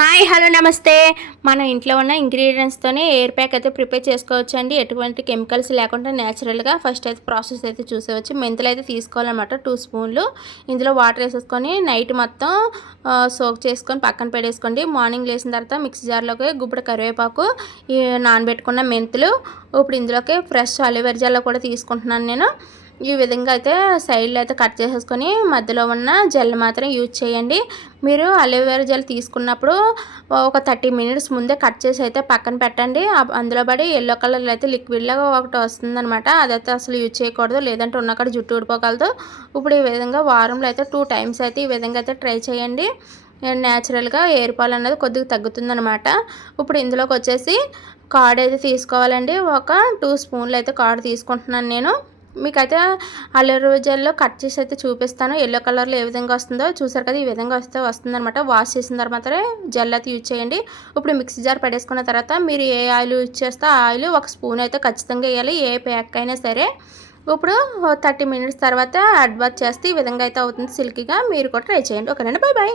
Hi hello నమస్తే. మన ఇంట్లో ఉన్న ఇంగ్రీడియంట్స్తోనే ఎయిర్ ప్యాక్ అయితే ప్రిపేర్ చేసుకోవచ్చండి. ఎటువంటి కెమికల్స్ లేకుండా నేచురల్గా ఫస్ట్ అయితే ప్రాసెస్ అయితే చూసేవచ్చు. మెంతులు అయితే తీసుకోవాలన్నమాట 2 స్పూన్లు. ఇందులో వాటర్ వేసేసుకొని నైట్ మొత్తం సోక్ చేసుకొని పక్కన పెట్టేసుకోండి. మార్నింగ్ లేచిన తర్వాత మిక్సీ జార్లోకి గుప్పెడు కరివేపాకు, ఈ నానబెట్టుకున్న మెంతులు, ఇప్పుడు ఇందులోకి ఫ్రెష్ అలోవెరా జెల్ కూడా తీసుకుంటున్నాను నేను. ఈ విధంగా అయితే సైడ్లో అయితే కట్ చేసేసుకొని మధ్యలో ఉన్న జెల్ మాత్రం యూజ్ చేయండి. మీరు అలోవెరా జెల్ తీసుకున్నప్పుడు ఒక 30 మినిట్స్ ముందే కట్ చేసి అయితే పక్కన పెట్టండి. అందులో పడి ఎల్లో కలర్లో అయితే లిక్విడ్లాగా ఒకటి వస్తుందన్నమాట. అదైతే అసలు యూజ్ చేయకూడదు, లేదంటే ఉన్నక్కడ జుట్టు ఊడిపోగలదు. ఇప్పుడు ఈ విధంగా వారంలో అయితే 2 టైమ్స్ అయితే ఈ విధంగా అయితే ట్రై చేయండి. న్యాచురల్గా ఎయిర్ ఫాల్ అనేది కొద్దిగా తగ్గుతుందన్నమాట. ఇప్పుడు ఇందులోకి వచ్చేసి కర్డ్ అయితే తీసుకోవాలండి. ఒక 2 స్పూన్లు అయితే కర్డ్ తీసుకుంటున్నాను నేను. మీకైతే అలోవెరా జెల్‌లో కట్ చేసి అయితే చూపిస్తాను. యెల్లో కలర్‌లో ఏ విధంగా వస్తుందో చూసారు కదా! ఈ విధంగా వస్తుందనమాట. వాష్ చేసిన తర్వాతనే జెల్ అయితే యూజ్ చేయండి. ఇప్పుడు మిక్సీ జార్ పడేసుకున్న తర్వాత మీరు ఏ ఆయిల్ యూజ్ చేస్తే ఆ ఆయిల్ ఒక స్పూన్ అయితే ఖచ్చితంగా వేయాలి. ఏ ప్యాక్ అయినా సరే. ఇప్పుడు 30 మినిట్స్ తర్వాత అడ్బాత్ చేస్తే ఈ విధంగా అయితే అవుతుంది సిల్కీగా. మీరు కూడా ట్రై చేయండి. ఓకేనండి. Bye bye.